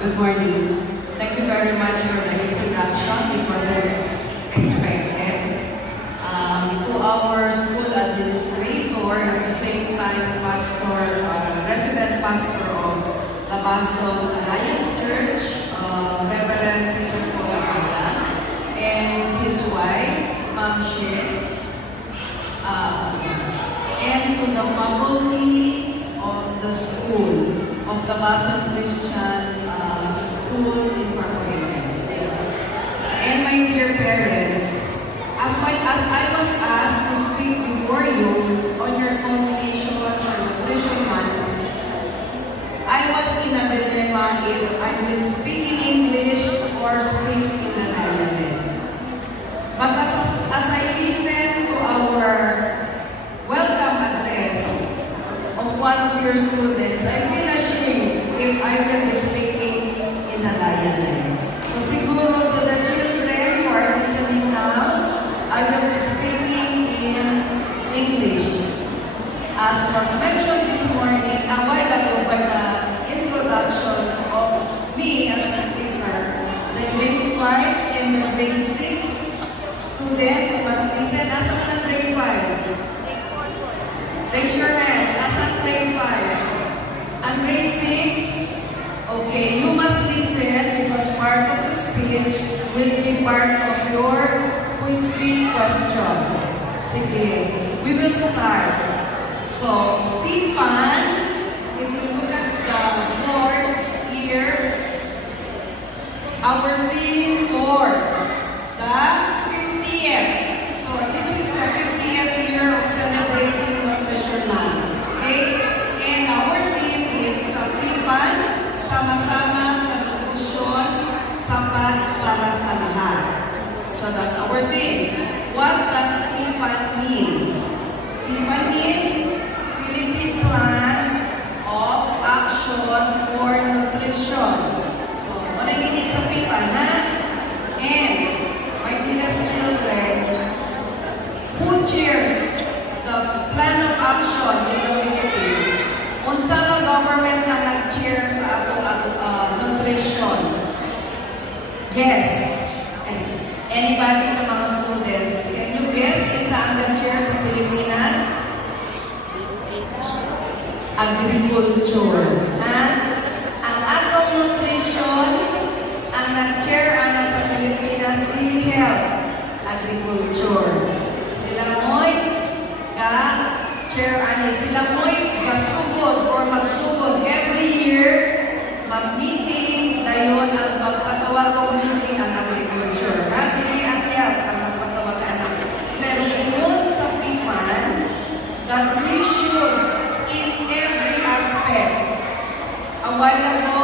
Good morning. Thank you very much for the introduction. It wasn't expected. To our school administrator, at the same time, resident pastor of Labason Alliance Church, Reverend Peter Colacada, and his wife, Ma'am Shin, and to the faculty of the school of Labason Christian School Incorporated. Yes. And my dear parents, as I was asked to speak before you on your congregation for Nutrition Month, I was in a dilemma if I will speak in English or speak in a dialect. But as I listened to our welcome address of one of your students, I feel ashamed if I will be speaking in a dialect. So siguro to the children who are listening now, I will be speaking in English. As was mentioned this morning, a while ago by the introduction of me as a speaker, the grade 5 and the grade 6 students must listen. Asa ka ng grade 5? Raise your hands. Asa ang grade 5? Ang grade 6? Okay, you must listen because part of the speech will be part of your quiz-free question. Sige, we will start. So, P1, if you look at the board here, our theme for the 50th. So, this is the 50th year of celebrating Nutrition Month. Okay? And our theme is sa P1, sama-sama sa nutrisyon, sapat para sa lahat. So, that's our theme. What does P1 mean? P1 means Philippine Plan of Action for Nutrition. So, what I mean is sa P1, ha? And, my dearest children, who chairs the Plan of Action in the Philippines? Unsa ang government na nag-chair sa atong nutrition? Yes. Anybody sa mga students? Can you guess kinsa ang nag-chair sa Pilipinas? Agriculture. Ha? Ang atong nutrition, ang nag-chair ana sa Pilipinas, PhilHealth. Agriculture. Sila mo'y ka-chair ani. Sila mo'y kasugod or magsugod every year, mag-meeting, dayon ang magpatawag o meeting ang agriculture. Ha? Dili ang health ang magpatawag anak. Pero ingon sa P1 that we should in every aspect. A while ago,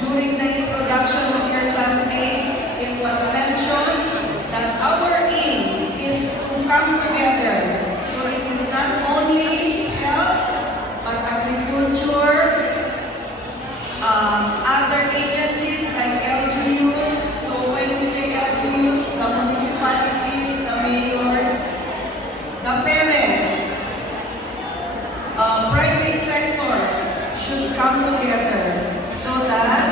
during the introduction of your classmate, it was mentioned that our aim is to come together. So it is not only health, but agriculture, other agencies like LGUs. So when we say LGUs, the municipalities, the mayors, the parents, private sectors should come together so that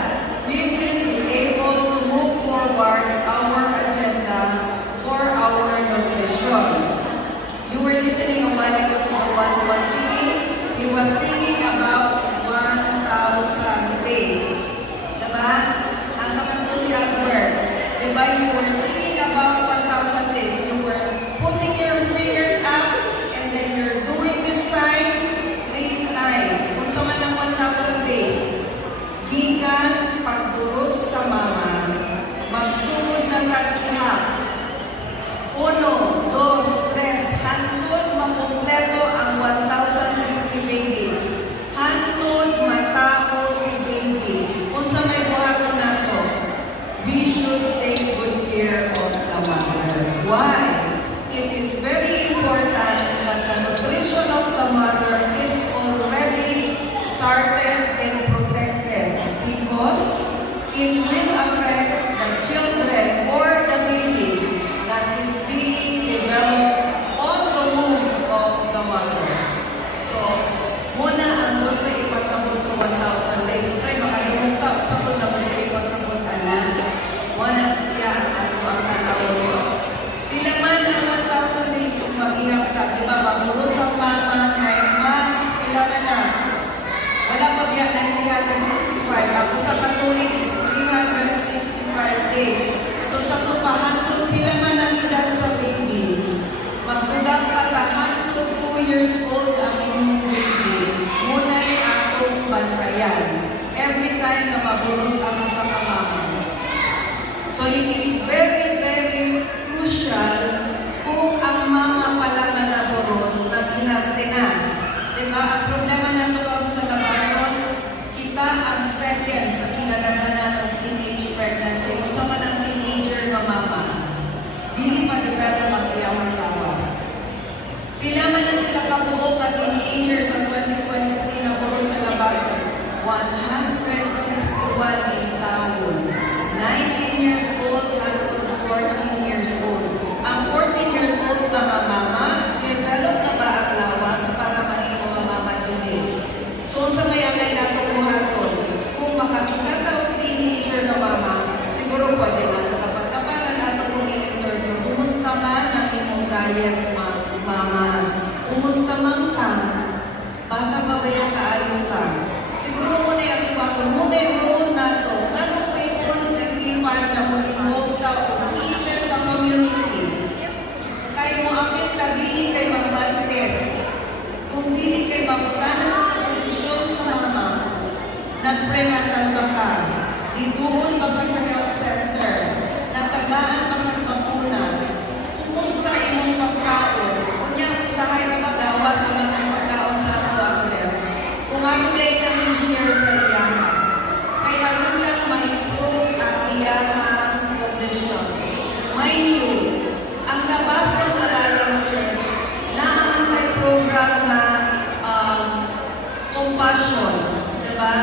we will be able to move forward our agenda for our nutrition. You were listening a while ago to the one who was singing. He was singing about 1,000 days. Diba? Asa man to si Albert. Diba? You were singing about 1,000 days. You were putting your fingers up and then you're doing this sign 3 times. Kung sa man ang 1,000 days, gikan pagduros sa mama, magsugod ng tag-ihap. 1, 2, 3, hantod makompleto ang 1,000 days ni baby. Hantod matao si baby. Kung sa may buhaton nato, we should take good care of the mother. Why? It is very important that the nutrition of the mother is already started and protected because it will affect the children or the baby that is being developed on the womb of the mother. So, muna ang gusto ipasabot sa 1,000 days. So, sa'yo, makalimutan. Sa kung sa Catholic is 365 days. So sa tupahan to, pila man ang edad sa baby. Magtugang patahan to 2 years old ang inyong baby. Muna'y atong bantayan. Every time na mabulos ako sa kamama. So it is very, very crucial kung ang mama pala na nabulos na hinarte na. Diba? Ang problema nato karon sa labason, kita ang second sa kinaganahan ng teenage pregnancy. Kung sa man ang teenager na mama, dili pa develop ang iyang lawas. Pila man na sila kabuok na teenager sa 2023 na bulos sa labason? 161 in taon. 19 years old hangtod 14 years old. Ang 14 years old mga mama, develop na ba ang lawas para mahimo nga mama dili? So sa may angay nato buhaton, kung makakita ta og teenager na mama, siguro pwede na tapat-taparan nato kung i-interview. Kumusta man ang imong diet, mama? Kumusta man ka? Bata ba ba yung kaayo ka? Siguro mo na yung ipatong mo na yung role na to. Ganun ko yung sensipan na mo involved na o even the community. Kaya mo apil ka, dili kay magbalites. Kung dili kay mabutanan sa kondisyon sa mama, nag-prenatal ba ka? Ituon ba ka sa health center? Natagaan ba sa bakuna? Kumusta imong pagkaon? Kunya, usahay na magawa sa mga pagkaon sa ato-ato. Kung ako din ang share sa iya, kaya kung lang ma-improve ang iyang condition. Mind you, ang Labason Alliance Church, naamantay program na compassion, diba?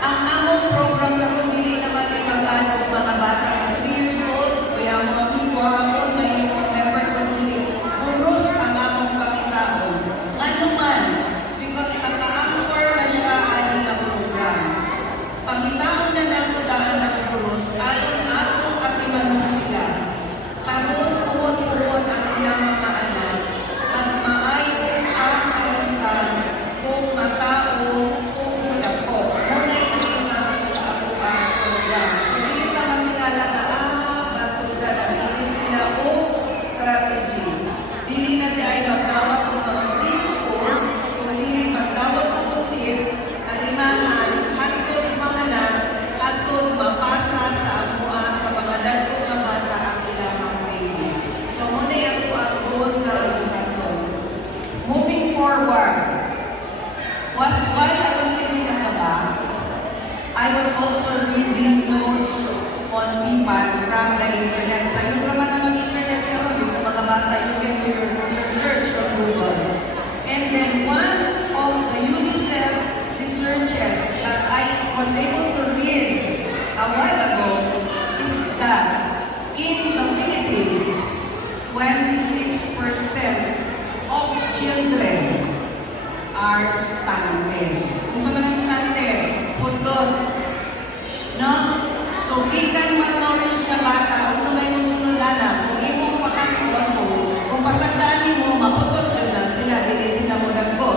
Ang among program na kung dili naman may mag-anog mga bata na 3 years old, kaya mga people hapon, may mga member ko dili, puros ang among pangitaon. Ano man, because naka-anchor na siya aning ang program. Pangitaon na nato daan ang puros, atong atiman sila. Karon puhon-puhon ang iyang mga anak, mas maayo ang kalitan kung matao, kung dako. Muna yung nato sa ako ang program. So, dili ka matingala na, batuda na, dili sila o strategy. Dili na di ay magtawag kung mga 3 years old, kung dili magtawag kung putis, alimahan, hantod mga na, hantod mapasa sa amua sa mga dagko nga bata ang ilang baby. So, muna yung ang role na hantod. Moving forward, while I was sitting at the back, I was also reading notes on PIPAD from the internet. Sa iyo naman na mag-internet karon sa mga bata, you can do your search on Google. And then one of the UNICEF researches that I was able to read a while ago is that in the Philippines, 26% of children are stunted. Kung sa mga stunted, putod. No? So, bigan malnourished na bata, kung sa may musunod na, kung imong pakatuan mo, kung pasagdaan mo, maputod ka na sila, hindi sila mo dagko.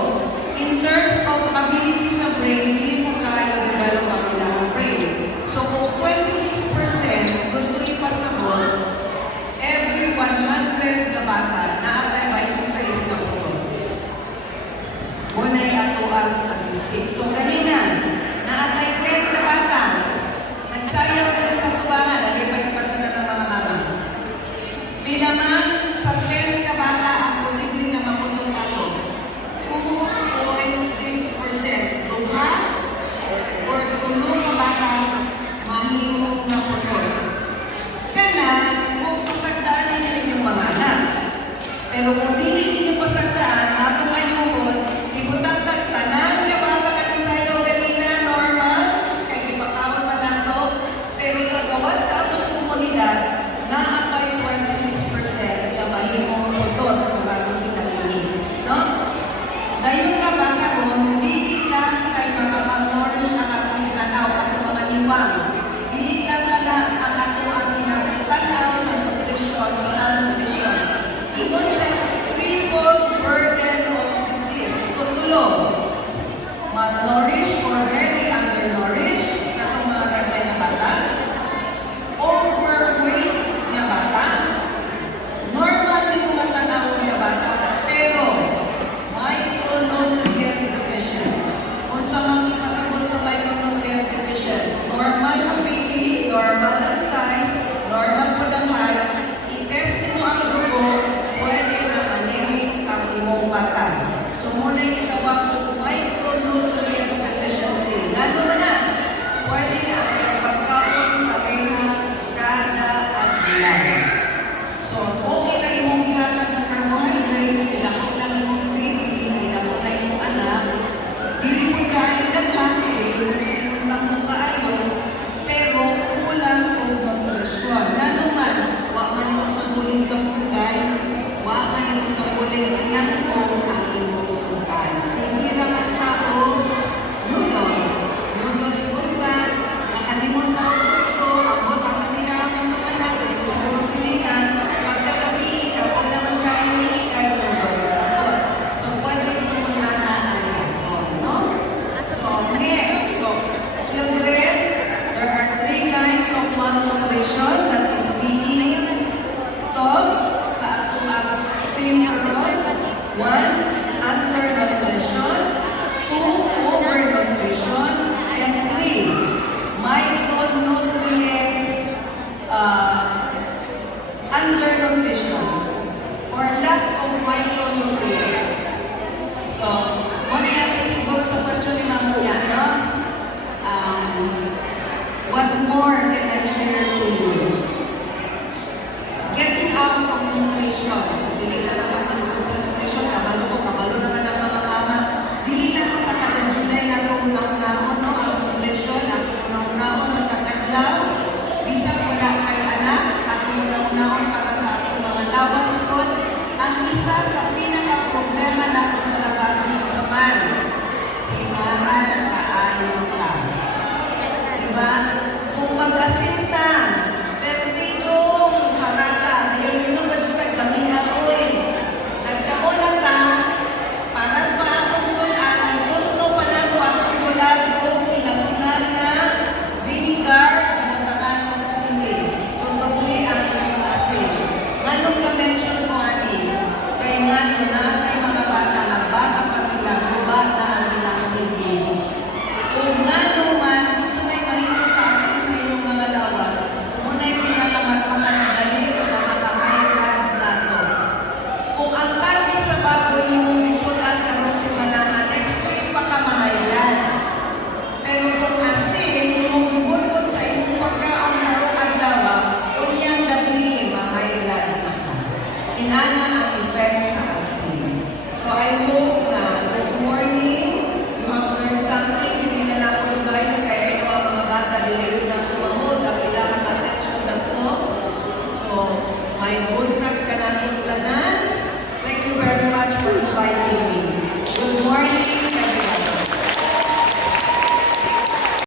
In terms of ability sa brain, hindi mo kaya develop ang ilang brain. So, kung 26% gusto ipasabot, every 100 na bata, naatay 26 na putod. Muna'y ato ang statistics. So, kanina, naatay 10 na bata, nagsayaw na sa tubangan, nalipay-pati na ng mga mama. Bilaman sa 10 na bata, ang posible na maputong ato. 2.6%. Duha or tulong na bata, mahimong na putol. Kana, kung pasagdaan ninyo yung mga anak. Pero kung hindi ninyo pasagdaan, ato ay mohon, ibutang-tag tanan na bata ka ni sayo ganina, normal, kaya ipakaon man nato. Pero sa gawas sa atong komunidad, naapay 26% na mahimong putol kung bago sila linis. No? Dayon ka ba karon, dili lang kay mga malnourished ang atong itanaw, atong mga liwang. Dili lang na ang ato ang pinagtanaw sa nutrition, sa malnutrition. Igon siya triple burden of disease. So, tulo, malnourished or very undernourished, katong adlaw, bisag wala kay anak, atong naon para sa atong mga lawas kon ang isa sa pinaka-problema nato sa labas ng saman. Imahan kaayo ka. Diba? Kung mag-asinta, pero medyo harata, ngayon ba ito kagdamihan ko eh. Nagkaon na ta, parang pa akong sunan, itusto pa na ko atong gulad ko, pinasinan na vinegar, pinatanan ng sili. So, doble ang ilang asin. Ganun ka-mention ko, ani, kaya nga nanay mga bata, na bata pa sila, guba na ang ilang kibis. Kung nga naman, gusto may malino sa asin sa inyong mga lawas, muna yung pinakamatpangadali o na maka-high blood nato. Kung ang karne sa baboy yung bisulan karon si manahan, next week pa ka mahaylan. Pero kung asin, yung ibulbot sa inyong pagkaon na adlaw, kung yung gabi, mahaylan na. Inana ang effect sa asin. So I hope na